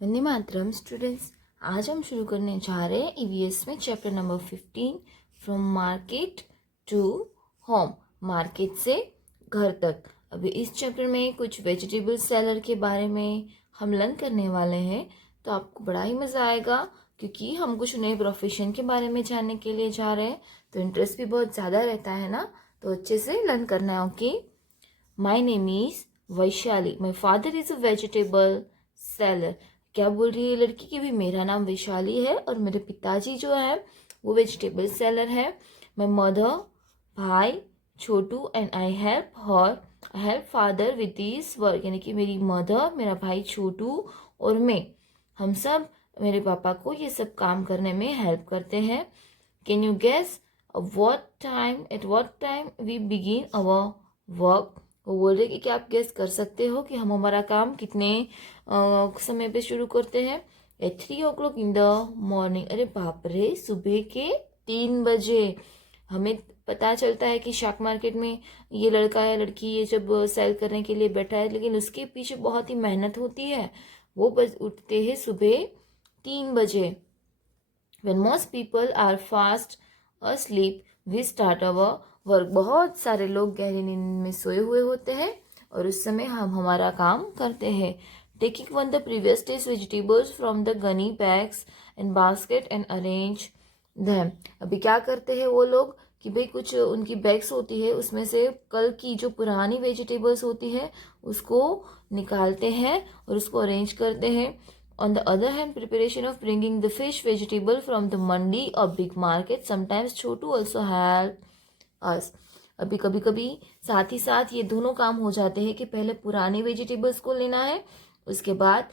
Vande Mataram students. आज हम शुरू करने जा रहे हैं ईवीएस में chapter number 15 from market to home. Market से घर तक। अभी इस चैप्टर में कुछ वेजिटेबल सेलर के बारे में हम लर्न करने वाले हैं, तो आपको बड़ा ही मज़ा आएगा क्योंकि हम कुछ नए प्रोफेशन के बारे में जानने के लिए जा रहे हैं, तो इंटरेस्ट भी बहुत ज़्यादा रहता है ना, तो अच्छे से लर्न करना है। Okay, my name is Vaishali, my father is a vegetable seller. क्या बोल रही है लड़की की भी मेरा नाम वैशाली है और मेरे पिताजी जो है वो वेजिटेबल सेलर है। My mother, bhai Chhotu, and I help father with this work, यानी कि मेरी मदर, मेरा भाई छोटू और मैं, हम सब मेरे पापा को ये सब काम करने में हेल्प करते हैं। Can you guess at what time we begin our work? वो बोल रहे कि क्या आप गेस कर सकते हो कि हम हमारा काम कितने समय पे शुरू करते हैं? At 3 o'clock in the morning. अरे बाप रे, सुबह के 3 बजे। हमें पता चलता है कि शाक मार्केट में ये लड़का या लड़की ये जब सेल करने के लिए बैठा है, लेकिन उसके पीछे बहुत ही मेहनत होती है। वो बस उठते हैं सुबह 3 बजे। When most people are fast asleep, we start our work. बहुत सारे लोग गहरी नींद में सोए हुए होते हैं और उस समय हम हमारा काम करते हैं। Taking one the previous days vegetables from the Ghani bags and basket and arrange them. अभी क्या करते हैं वो लोग कि भाई कुछ उनकी बैग्स होती है, उसमें से कल की जो पुरानी वेजिटेबल्स होती है उसको निकालते हैं और उसको अरेंज करते हैं। On the other hand, preparation of bringing the fish vegetable from the mandi or big market, sometimes Chotu also help us. अभी कभी कभी साथ ही साथ ये दोनों काम हो जाते हैं कि पहले पुराने वेजिटेबल्स को लेना है, उसके बाद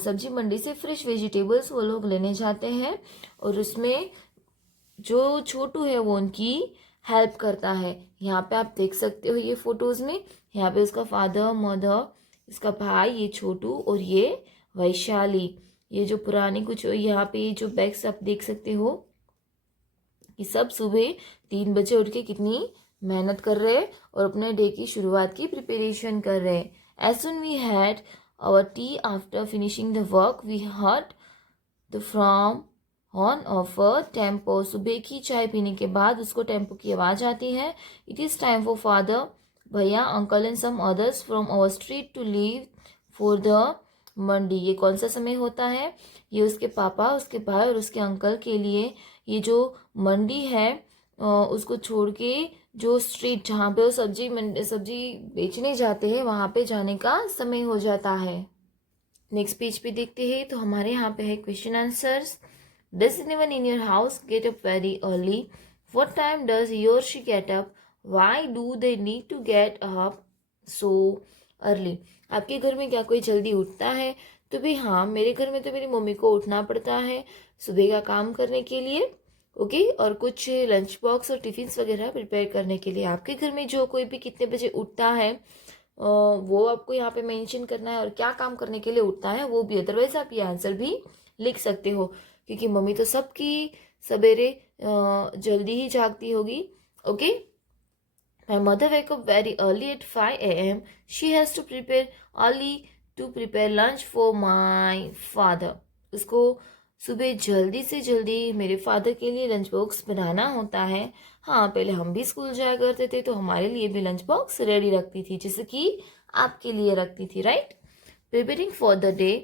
सब्जी मंडी से फ्रेश वेजिटेबल्स वो लोग लेने जाते हैं और उसमें जो छोटू है वो उनकी हेल्प करता है। यहाँ पे आप देख सकते हो ये फोटोज में, यहाँ पे उसका फादर, मदर, इसका भाई, ये छोटू और ये वैशाली। ये जो पुरानी कुछ यहाँ पे जो बैग्स आप देख सकते हो कि सब सुबह 3 बजे उठ के कितनी मेहनत कर रहे हैं और अपने डे की शुरुआत की प्रिपरेशन कर रहे हैं। As soon we had our tea after finishing the work we heard the from horn of a tempo. सुबह की चाय पीने के बाद उसको टेम्पो की आवाज़ आती है। It is time for father, bhaiya, uncle and some others from our street to leave for the mandi. ये कौन सा समय होता है? ये उसके पापा, उसके भाई और उसके अंकल के लिए ये जो मंडी है उसको छोड़ के जो स्ट्रीट जहाँ पे वो सब्जी बेचने जाते हैं वहाँ पे जाने का समय हो जाता है। नेक्स्ट पेज पे देखते हैं तो हमारे यहाँ पे है question answers. Does anyone in your house get up very early? What time does he और she get up? Why do they need to get up so early? आपके घर में क्या कोई जल्दी उठता है? तो भाई हाँ, मेरे घर में तो मेरी मम्मी को उठना पड़ता है सुबह का काम करने के लिए। ओके, और कुछ लंच बॉक्स और टिफिन्स वगैरह प्रिपेयर करने के लिए। आपके घर में जो कोई भी कितने बजे उठता है वो आपको यहाँ पे मेंशन करना है और क्या काम करने के लिए उठता है वो भी। अदरवाइज आप ये आंसर भी लिख सकते हो क्योंकि मम्मी तो सबकी सवेरे जल्दी ही जागती होगी। Okay, My mother wake up very early at 5 a.m. She has to prepare early to prepare lunch for my father. उसको सुबह जल्दी से जल्दी मेरे फादर के लिए लंच बॉक्स बनाना होता है। हाँ, पहले हम भी स्कूल जाया करते थे तो हमारे लिए भी लंच बॉक्स रेडी रखती थी, जैसे कि आपके लिए रखती थी, right? Preparing for the day,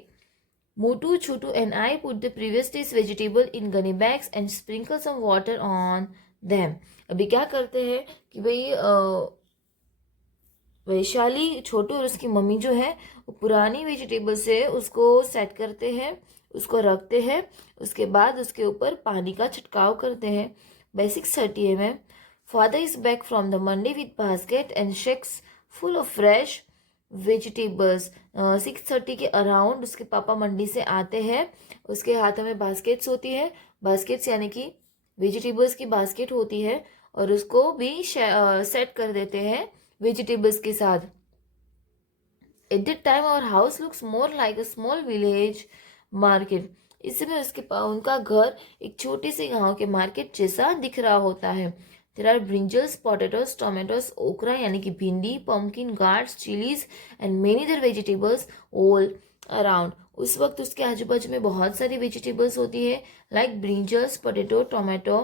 Motu, Chotu and I put the previous day's vegetable in gunny bags and sprinkle some water on them. अभी क्या करते हैं कि भाई वैशाली, छोटू और उसकी मम्मी जो है वो पुरानी वेजिटेबल से उसको सेट करते हैं, उसको रखते हैं, उसके बाद उसके ऊपर पानी का छिड़काव करते हैं। By 6:30 am, father is back from the mandi with basket and sacks full of fresh vegetables. 6:30 के अराउंड उसके पापा मंडी से आते हैं, उसके हाथों में बास्केट्स होती है। बास्केट्स यानी कि वेजिटेबल्स की बास्केट होती है और उसको भी सेट कर देते हैं वेजिटेबल्स के साथ। At that time our house looks more like a small village market. इस समय उनका घर एक छोटे से गांव के मार्केट जैसा दिख रहा होता है। There are brinjals, potatoes, tomatoes, okra यानी कि भिंडी, pumpkin, gourds, chillies and many other vegetables all around, उस वक्त उसके आजू बाजू में बहुत सारी वेजिटेबल्स होती है, like brinjals, potato, tomato,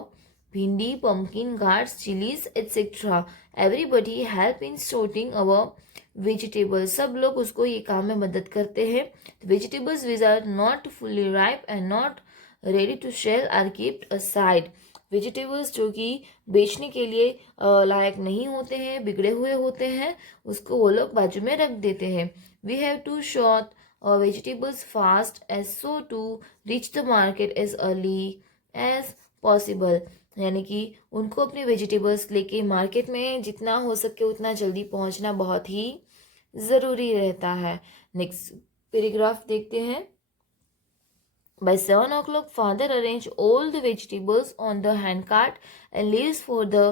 bhindi, pumpkin, gourds, chillies etcetera. Everybody help in sorting our vegetables. सब लोग उसको ये काम में मदद करते हैं. Vegetables which are not fully ripe and not ready to sell are keeped aside. Vegetables जो कि बेचने के लिए लायक नहीं होते हैं, बिगड़े हुए होते हैं, उसको वो लोग बाजू में रख देते हैं. We have to sort vegetables fast as so to reach the market as early as possible. यानी कि उनको अपने वेजिटेबल्स लेके मार्केट में जितना हो सके उतना जल्दी पहुंचना बहुत ही ज़रूरी रहता है. नेक्स्ट पैराग्राफ देखते हैं. By 7 o'clock, father arranged all the vegetables on the handcart and leaves for the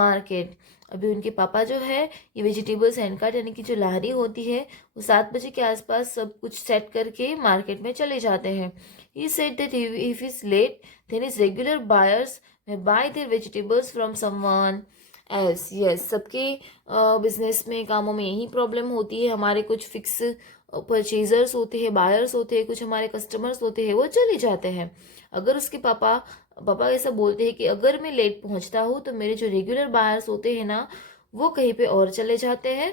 market. अभी उनके पापा जो है ये वेजिटेबल्स हैंडकार्ट यानी कि जो लारी होती है वो 7 बजे के आसपास सब कुछ सेट करके मार्केट में चले जाते हैं. He said that if he's late, then his regular buyers may buy their vegetables from someone else. Yes, सबके बिजनेस में कामों में यही प्रॉब्लम होती है. हमारे कुछ फिक्स परचेजर्स होते हैं, बायर्स होते हैं, कुछ हमारे कस्टमर्स होते हैं, वो चले जाते हैं. अगर उसके पापा ऐसा बोलते हैं कि अगर मैं लेट पहुंचता हूँ तो मेरे जो रेगुलर बायर्स होते हैं ना वो कहीं पे और चले जाते हैं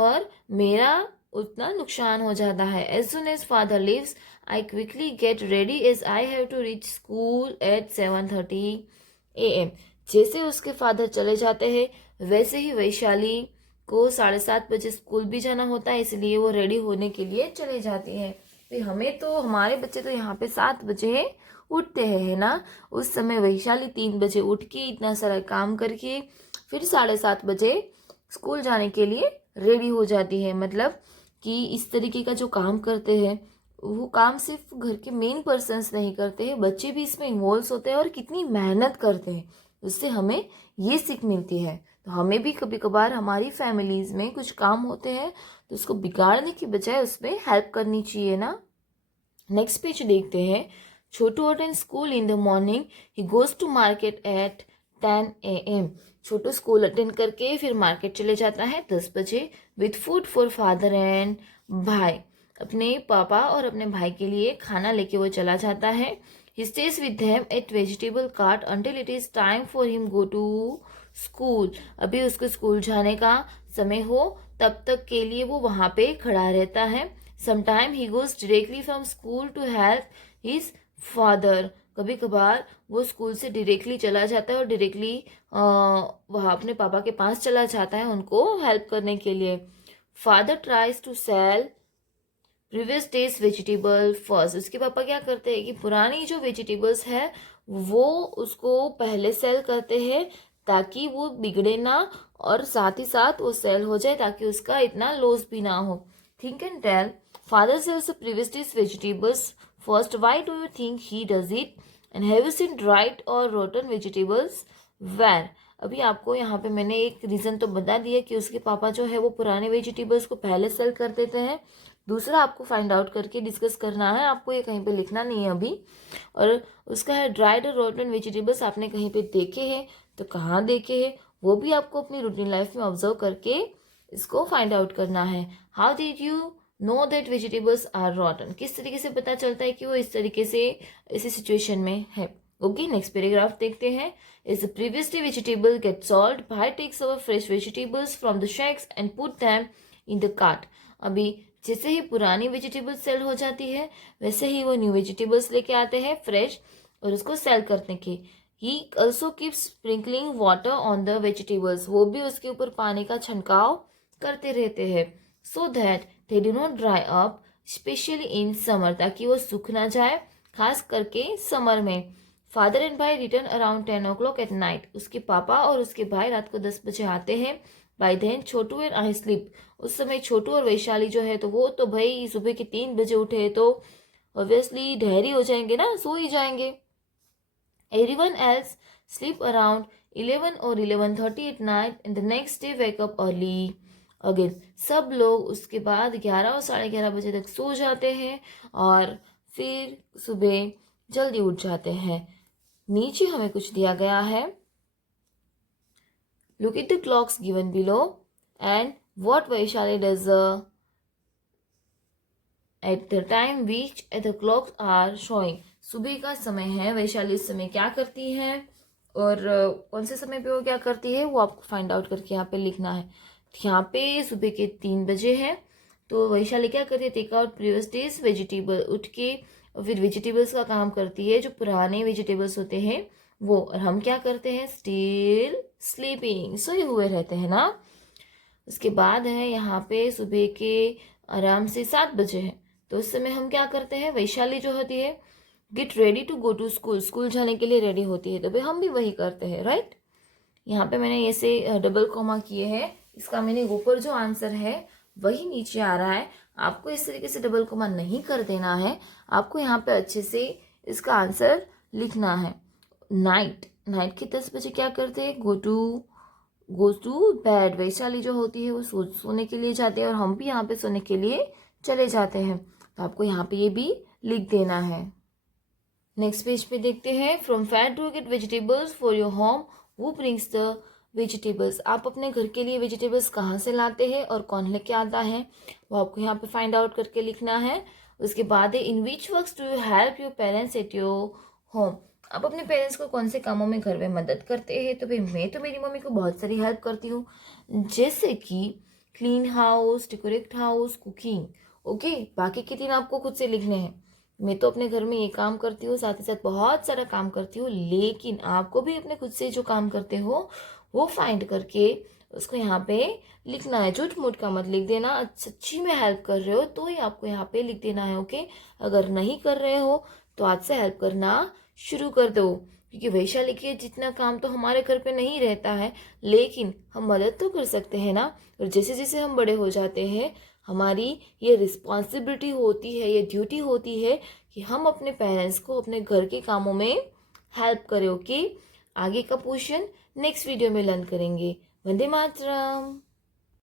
और मेरा उतना नुकसान हो जाता है. As soon as father leaves I quickly get ready as I have to reach school at 7:30 AM. जैसे उसके फादर चले जाते हैं वैसे ही वैशाली को 7:30 बजे स्कूल भी जाना होता है, इसलिए वो रेडी होने के लिए चले जाती है. तो हमें तो हमारे बच्चे तो यहाँ पे 7 बजे उठते हैं, है ना. उस समय वैशाली 3 बजे उठ के इतना सारा काम करके फिर 7:30 बजे स्कूल जाने के लिए रेडी हो जाती है. मतलब कि इस तरीके का जो काम करते हैं वो काम सिर्फ घर के मेन पर्सन्स नहीं करते हैं, बच्चे भी इसमें इन्वॉल्व होते हैं और कितनी मेहनत करते हैं. उससे हमें ये सीख मिलती है. तो हमें भी कभी कभार हमारी फैमिलीज में कुछ काम होते हैं तो उसको बिगाड़ने की बजाय उसमें हेल्प करनी चाहिए ना. नेक्स्ट पेज देखते हैं. Chhotu attend school in the morning, he goes to market at 10 AM. Chhotu school attend करके फिर मार्केट चले जाता है 10 बजे with food for father and bhai. अपने पापा और अपने भाई के लिए खाना लेके वो चला जाता है. He stays with them at vegetable cart until it is time for him go to school. अभी उसको स्कूल जाने का समय हो तब तक के लिए वो वहाँ पे खड़ा रहता है. Sometime he goes directly from school to help his father. कभी कभार वो स्कूल से डायरेक्टली चला जाता है और डायरेक्टली वहाँ अपने पापा के पास चला जाता है उनको हेल्प करने के लिए. Father tries to sell previous days vegetable first. उसके पापा क्या करते हैं कि पुरानी जो वेजिटेबल्स है वो उसको पहले सेल करते हैं ताकि वो बिगड़े ना और साथ ही साथ वो सेल हो जाए ताकि उसका इतना लॉस भी ना हो. Think and tell. Father sells previous days vegetables first. Why do you think he does it and have you seen dried or rotten vegetables where. अभी आपको यहाँ पे मैंने एक रीज़न तो बता दिया कि उसके पापा जो है वो पुराने वेजिटेबल्स को पहले सेल कर देते हैं. दूसरा आपको फाइंड आउट करके डिस्कस करना है, आपको ये कहीं पे लिखना नहीं है अभी. और उसका है ड्राइड और रोटन वेजिटेबल्स आपने कहीं पे देखे हैं तो कहाँ देखे हैं वो भी आपको अपनी रूटीन लाइफ में ऑब्जर्व करके इसको फाइंड आउट करना है. How did you know that vegetables are rotten. किस तरीके से पता चलता है कि वो इस तरीके से इसी सिचुएशन में है. ओके, नेक्स्ट पैराग्राफ देखते हैं. Is the previous day vegetable get sold, bhai takes our fresh vegetables from the shacks and put them in the cart. अभी जैसे ही पुरानी वेजिटेबल्स सेल हो जाती है वैसे ही वो न्यू वेजिटेबल्स लेके आते हैं फ्रेश और उसको सेल करने के. He also keeps sprinkling water on the vegetables. वो भी उसके ऊपर पानी का छिड़काव करते रहते हैं so that they do not dry up specially in summer, ताकि वो सूख ना जाए खास करके समर में. फादर एंड भाई return around 10 o'clock at night. उसके पापा और उसके भाई रात को 10 बजे आते हैं. By then Chhotu and I sleep. उस समय छोटू और वैशाली जो है तो वो तो भाई सुबह के 3 बजे उठे तो ऑब्वियसली ढहरी हो जाएंगे ना, सो ही जाएंगे. एवरीवन एल्स स्लीप अराउंड 11 और 11:30 at night and the next day wake up early again. सब लोग उसके बाद 11 और 11:30 बजे तक सो जाते हैं और फिर सुबह जल्दी उठ जाते हैं. नीचे हमें कुछ दिया गया है. Look at the clocks given below and what Vaishali does at the time which at the clocks are showing. सुबह का समय है, वैशाली इस समय क्या करती है और कौन से समय पे वो क्या करती है वो आपको फाइंड आउट करके यहाँ पे लिखना है। यहाँ पे सुबह के 3 बजे है, तो वैशाली क्या करती है, take out previous days vegetable, उठ के और फिर वेजिटेबल्स का काम करती है, जो पुराने वेजिटेबल्स होते हैं वो। और हम क्या करते हैं, स्टिल स्लीपिंग, सोए हुए रहते हैं ना। उसके बाद है यहाँ पे सुबह के आराम से 7 बजे है, तो उस समय हम क्या करते हैं, वैशाली जो होती है get ready to go to school, school जाने के लिए रेडी होती है, तो भाई हम भी वही करते हैं, राइट। यहाँ पे मैंने ऐसे डबल कॉमा किए हैं, इसका मीनिंग ऊपर जो आंसर है वही नीचे आ रहा है। आपको इस तरीके से डबल कॉमा नहीं कर देना है, आपको यहाँ पे अच्छे से इसका आंसर लिखना है। नाइट, नाइट के 10 बजे क्या करते हैं, गो टू बेड, वैशाली जो होती है वो सोने के लिए जाते हैं और हम भी यहाँ पे सोने के लिए चले जाते हैं, तो आपको यहाँ पे ये भी लिख देना है। नेक्स्ट पेज पे देखते हैं, from where to get vegetables for your home, who brings the vegetables. आप अपने घर के लिए वेजिटेबल्स कहाँ से लाते हैं और कौन लेके आता है, वो आपको यहाँ पे फाइंड आउट करके लिखना है। उसके बाद है, in which works do you help your parents at your home. आप अपने पेरेंट्स को कौन से कामों में घर में मदद करते हैं, तो भाई मैं तो मेरी मम्मी को बहुत सारी हेल्प करती हूँ, जैसे कि clean house, decorate house, cooking. Okay, बाकी के 3 आपको खुद से लिखने हैं। मैं तो अपने घर में ये काम करती हूँ, साथ ही साथ बहुत सारा काम करती हूँ, लेकिन आपको भी अपने खुद से जो काम करते हो वो फाइंड करके उसको यहाँ पे लिखना है। झूठ मूठ का मत लिख देना, सच्ची में हेल्प कर रहे हो तो ही आपको यहाँ पे लिख देना है। ओके, अगर नहीं कर रहे हो तो आज से हेल्प करना शुरू कर दो, क्योंकि वैशाली के जितना काम तो हमारे घर पे नहीं रहता है, लेकिन हम मदद तो कर सकते हैं ना। और जैसे जैसे हम बड़े हो जाते हैं, हमारी ये रिस्पॉन्सिबिलिटी होती है, ये ड्यूटी होती है कि हम अपने पेरेंट्स को अपने घर के कामों में हेल्प करें। ओके, आगे का पोर्शन नेक्स्ट वीडियो में लर्न करेंगे। वंदे मातरम।